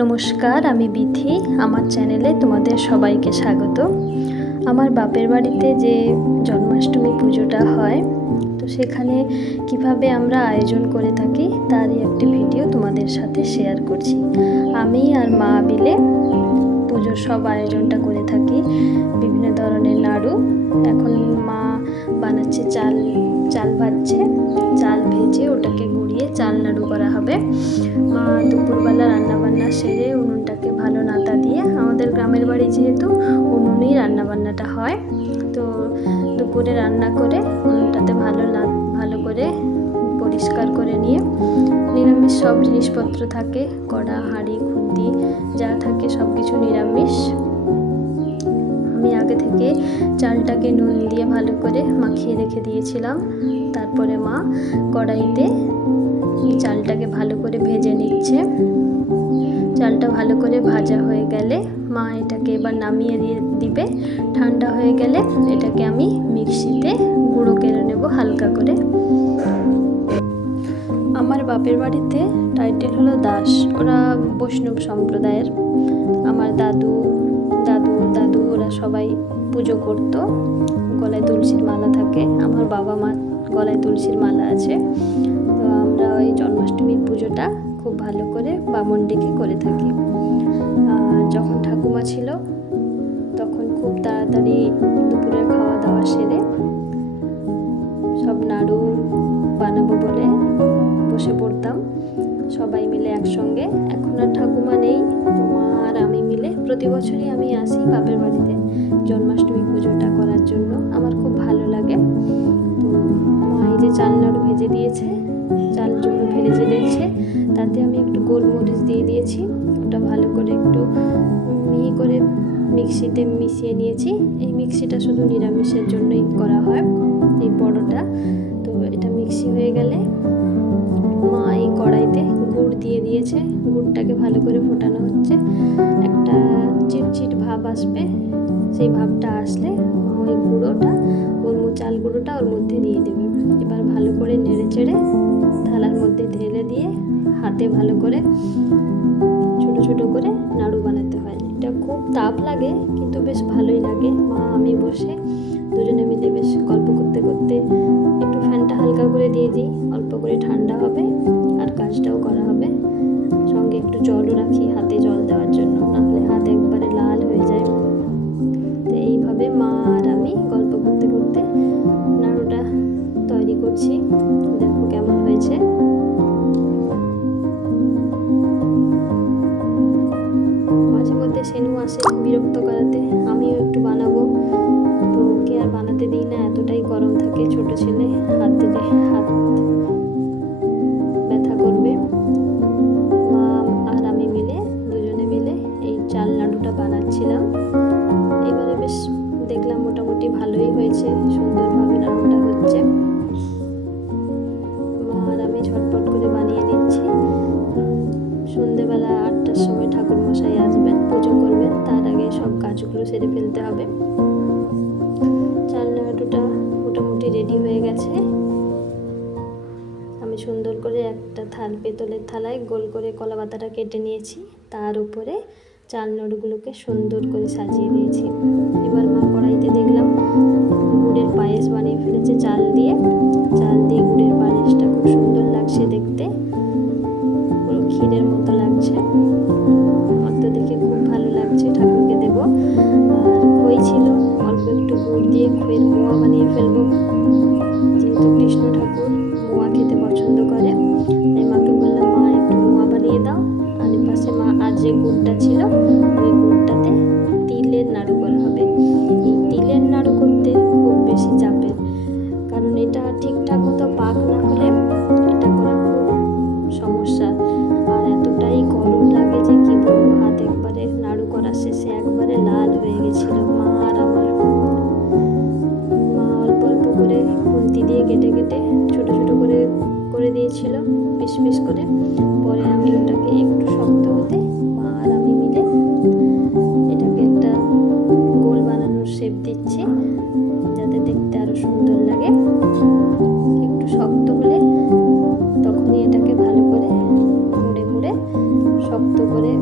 নমস্কার, আমি বিথি। আমার চ্যানেলে তোমাদের সবাইকে স্বাগত। আমার বাপের বাড়িতে যে জন্মাষ্টমী পুজোটা হয়, তো সেখানে কিভাবে আমরা আয়োজন করে থাকি তারই একটি ভিডিও তোমাদের সাথে শেয়ার করছি। আমি আর মা মিলে পুজোর সব আয়োজনটা করে থাকি। বিভিন্ন ধরনের নাড়ু, এখন মা বানাচ্ছে, চাল ভাজছে, চাল ভেজে ওটাকে গুঁড়িয়ে চাল নাড়ু করা হবে। মা দুপুরবেলা রান্নাবান্না সেরে উনুনটাকে ভালো নাতা দিয়ে, আমাদের গ্রামের বাড়ি যেহেতু উনুনেই রান্নাবান্নাটা হয়, তো দুপুরে রান্না করে উনুনটাতে ভালো করে পরিষ্কার করে নিয়ে নিরামিষ সব জিনিসপত্র থাকে, কড়া, হাঁড়ি, খুন্তি যা থাকে সব কিছু নিরামিষ। আমি আগে থেকে চালটাকে নুন দিয়ে ভালো করে মাখিয়ে রেখে দিয়েছিলাম। তারপরে মা কড়াইতে চালটাকে ভালো করে ভেজে নিচ্ছে। চালটা ভালো করে ভাজা হয়ে গেলে মা এটাকে এবার নামিয়ে দিবে। ঠান্ডা হয়ে গেলে এটাকে আমি মিক্সিতে গুঁড়ো করে নেব হালকা করে। আমার বাপের বাড়িতে টাইটেল হলো দাস, ওরা বৈষ্ণব সম্প্রদায়ের। আমার দাদু ওরা সবাই পুজো করতো, গলায় তুলসীর মালা থাকে। আমার বাবা মা গলায় তুলসীর মালা আছে। তো আমরা ওই জন্মাষ্টমীর পুজোটা খুব ভালো করে বামন ডেকে করে থাকি। যখন ঠাকুমা ছিল তখন খুব তাড়াতাড়ি দুপুরের খাওয়া দাওয়া সেরে সব নাড়ু বানাবো বলে বসে পড়তাম সবাই মিলে একসঙ্গে। এখন আর ঠাকুমা নেই, মা আর আমি মিলে প্রতি বছরই আমি আসি বাপের বাড়িতে জন্মাষ্টমী পুজোটা করার জন্য। আমার খুব ভালো লাগে। তো মা এই যে চাল নাড়ু ভেজে দিয়েছে, চাল চুলো ভেজে দিয়েছে, তাতে আমি একটু গোলমরিচ দিয়ে দিয়েছি। ওটা ভালো করে একটু মিহি করে মিক্সিতে মিশিয়ে নিয়েছি। এই মিক্সিটা শুধু নিরামিষের জন্যই করা হয়, এই বড়টা। তো এটা মিক্সি হয়ে গেলে মা এই কড়াইতে গুড় দিয়ে দিয়েছে। গুড়টাকে ভালো করে ফোটানো হচ্ছে, একটা চিটচিট ভাব আসবে। সেই ভাবটা আসলে ওই চাল গুঁড়োটা ওর মধ্যে দিয়ে দেবে। এবার ভালো করে নেড়ে চেড়ে থালার মধ্যে ঢেলে দিয়ে হাতে ভালো করে ছোট ছোট করে নাড়ু বানাতে হয়। এটা খুব তাপ লাগে কিন্তু বেশ ভালোই লাগে। মা আমি বসে দুজনে মিলে বেশ গল্প করতে করতে একটু ফ্যানটা হালকা করে দিয়ে দিই, অল্প করে ঠান্ডা হবে আর কাজটাও করা হবে। সঙ্গে একটু জলও রাখি হাতে জল দেওয়ার জন্য, নাহলে হাত একবারে লাল হয়ে যায়। তো এইভাবে মা আর আমি গল্প করতে করতে নাড়ুটা তৈরি করছি। দেখো কেমন হয়েছে। মাঝে মধ্যে সেনু আসে বিরক্ত করাতে, আমিও একটু বানাবো, তো ওকে আর বানাতে দিই না, এতটাই গরম থাকে। ছোট ছেলে, হাত দিলে হাত ব্যথা করবে। মা আর আমি মিলে দুজনে মিলে এই চাল নাড়ুটা বানাচ্ছিলাম। এবারে বেশ দেখলাম মোটামুটি ভালোই হয়েছে, সুন্দরভাবে নাড়ুটা হচ্ছে। মা আর আমি ঝটপট করে বানিয়ে নিচ্ছি। সন্ধেবেলা 8টার সময় ঠাকুর মশাই আসবেন, পুজো করবেন, তার আগে সব কাজগুলো সেরে ফেলতে হবে। চাল নাড়ুটা মোটামুটি রেডি হয়ে গেছে। আমি সুন্দর করে একটা পেতলের থালায় গোল করে কলা পাতাটা কেটে নিয়েছি, তার উপরে চাল নাড়ুগুলোকে সুন্দর করে সাজিয়ে দিয়েছি। এবার মা কড়াইতে দেখলাম গুড়ের পায়েস বানিয়ে ফেলেছে চাল দিয়ে গুড়ের পায়েসটা খুব সুন্দর লাগছে দেখতে, পুরো ক্ষীরের মতো লাগছে। আমার তো দেখে খুব ভালো লাগছে, ঠাকুরকে দেব। আর খই ছিল, অল্প একটু গুড় দিয়ে খইয়ের মোয়া বানিয়ে ফেলবো, যেহেতু কৃষ্ণ ঠাকুর মোয়া খেতে পছন্দ করে। তাই মাকে বললাম, মা একটু মোয়া বানিয়ে দাও। আর পাশে মা আর যে গুড়টা ছিল ওই গুড়টাতে তিলের নাড়ু করা হবে। এই তিলের নাড়ু করতে খুব বেশি চাপের, কারণ এটা ঠিকঠাক মতো পাক না হলে এটা করা খুব সমস্যা। আর এতটাই গরম লাগে যে কি বলবো, হাত একবারে নাড়ু করার শেষে একবারে লাল হয়ে গেছিল। মা আর আমার মা অল্প অল্প করে খুন্তি দিয়ে কেটে কেটে ছোট ছোট করে দিয়েছিল পিস পিস করে। পরে আমি ওটাকে একটু শক্ত হতে মা আর আমি মিলে এটাকে একটা গোল বানানোর শেপ দিচ্ছি, যাতে দেখতে আরো সুন্দর লাগে। একটু শক্ত হলে তখনই এটাকে ভালো করে মুড়ে শক্ত করে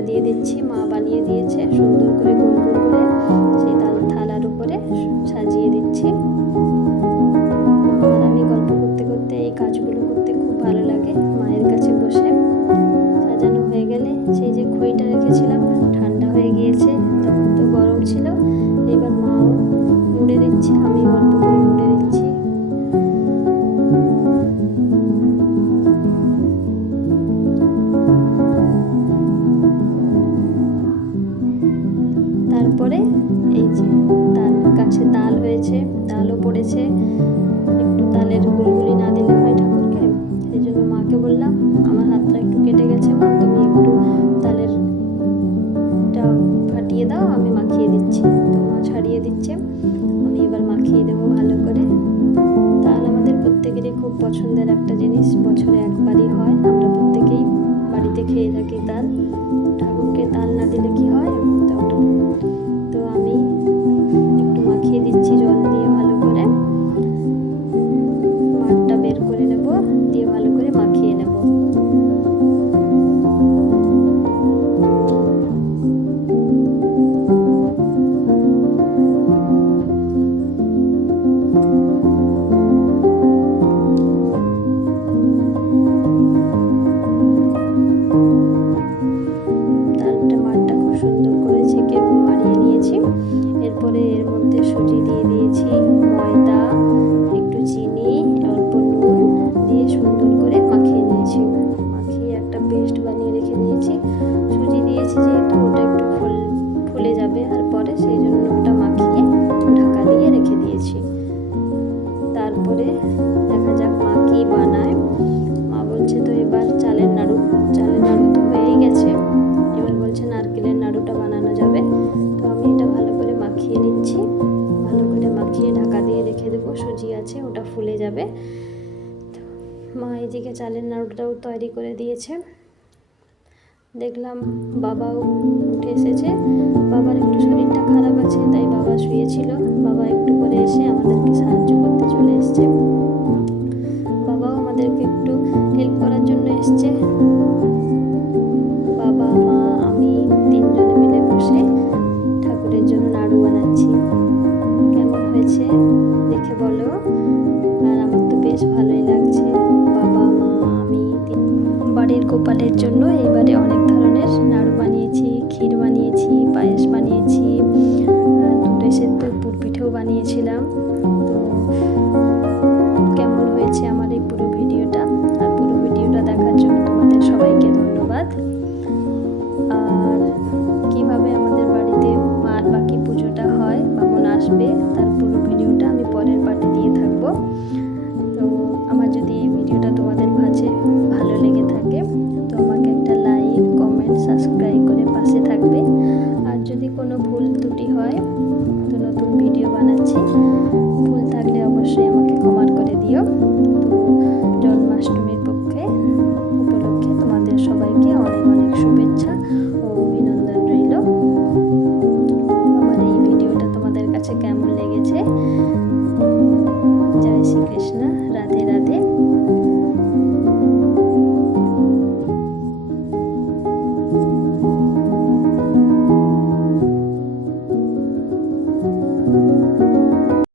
থালাটা দিয়ে দিচ্ছি, মা বানিয়ে দিয়েছে সুন্দর করে গোল গোল করে, সেই থালার উপরে সাজিয়ে দিচ্ছি। আর আমি গল্প করতে করতে এই কাজগুলো করতে খুব ভালো লাগে মায়ের কাছে বসে। সাজানো হয়ে গেলে সেই যে খইটা রেখেছিলাম ঠান্ডা হয়ে গিয়েছে, তখন তো গরম ছিল, এবার মাও মুড়ে দিচ্ছে, আমি অল্প করে মুড়ে দিচ্ছি। তারপরে এই যে তাল গাছে তাল হয়েছে, তালও পড়েছে, একটু তালের গুলগুলি না দিলে হয় ঠাকুরকে, সেই জন্য মাকে বললাম আমার হাতটা একটু কেটে গেছে মা, তুমি একটু তালের ফাটিয়ে দাও, আমি মাখিয়ে দিচ্ছি। তো মা ছাড়িয়ে দিচ্ছে, আমি এবার মাখিয়ে দেবো ভালো করে। তাল আমাদের প্রত্যেকেরই খুব পছন্দের একটা জিনিস, বছরে একবারই হয়, আমরা প্রত্যেকেই বাড়িতে খেয়ে থাকি তাল। ঠাকুরকে তাল না দিলে কি হয়, তো আমি একটু মাখিয়ে দিচ্ছি জল দিয়ে ভালো করে, মাঠটা বের করে নেব, দিয়ে ভালো করে মাখিয়ে নেব। মাঠটা খুব সুন্দর করে ছেঁকে মারিয়ে নিয়েছি। এরপরে এর মধ্যে সুজি দিয়ে দিয়েছি, ময়দা, একটু চিনি, অল্প নুন দিয়ে সুন্দর করে মাখিয়ে নিয়েছি। মাখিয়ে একটা পেস্ট বানিয়ে রেখে দিয়েছি। সুজি দিয়েছি যেহেতু ওটা একটু ফুলে যাবে আর পরে, সেই জন্য ওটা মাখিয়ে ঢাকা দিয়ে রেখে দিয়েছি। তারপরে দেখা যাক মা কি বানায়। মা বলছে তো এবার চালের নাড়ু তো হয়েই গেছে, এবার বলছে নারকেলের নাড়ুটা বানানো যাবে। তো আমি এটা ভালো করে মাখিয়ে নিচ্ছি, ভালো করে মাখিয়ে ঢাকা দিয়ে রেখে দেবো, সুজি আছে ওটা ফুলে যাবে। মা এদিকে চালের নাড়ুটাও তৈরি করে দিয়েছে। দেখলাম বাবাও উঠে এসেছে, বাবার একটু শরীরটা খারাপ আছে, তাই বাবা শুয়েছিল, বাবা একটু করে এসে আমাদেরকে সাহায্য করতে চলে এসছে। বাবাও আমাদেরকে একটু হেল্প করার জন্য এসছে। বাবা, মা, আমি তিনজনে মিলে বসে ঠাকুরের জন্য নাড়ু বানাচ্ছি। কেমন হয়েছে দেখে বলো। আর আমার তো বেশ ভালোই লাগছে। বাবা, মা, আমি বাড়ির গোপালের জন্য এবারে অনেক ধরনের নাড়ু বানিয়েছি, ক্ষীর বানিয়েছি, পায়েস বানিয়েছি, দুধে সেদ্ধ পুর পিঠেও বানিয়েছিলাম। তো কেমন হয়েছে আমার এই পুরো ভিডিওটা, আর পুরো ভিডিওটা দেখার জন্য তোমাদের সবাইকে ধন্যবাদ। আর কিভাবে আমাদের বাড়িতে মার বাকি পুজোটা হয়, বামন আসবে, তার পুরো ভিডিওটা আমি পরের পার্টে দিয়ে থাকবো। তো আমার যদি এই ভিডিওটা তোমাদের মাঝে ভালো লেগে থাকে তো আমাকে একটা লাইক, কমেন্ট, সাবস্ক্রাইব করে পাশে থাকবে। আর যদি কোনো ভুল ত্রুটি হয়, তো নতুন ভিডিও বানাচ্ছি, ভুল থাকলে অবশ্যই আমাকে ক্ষমা করে দিও। তো জন্মাষ্টমীর উপলক্ষে তোমাদের সবাইকে অনেক অনেক শুভেচ্ছা ও অভিনন্দন রইল। আমার এই ভিডিওটা তোমাদের কাছে কেমন লেগেছে? জয় শ্রীকৃষ্ণ।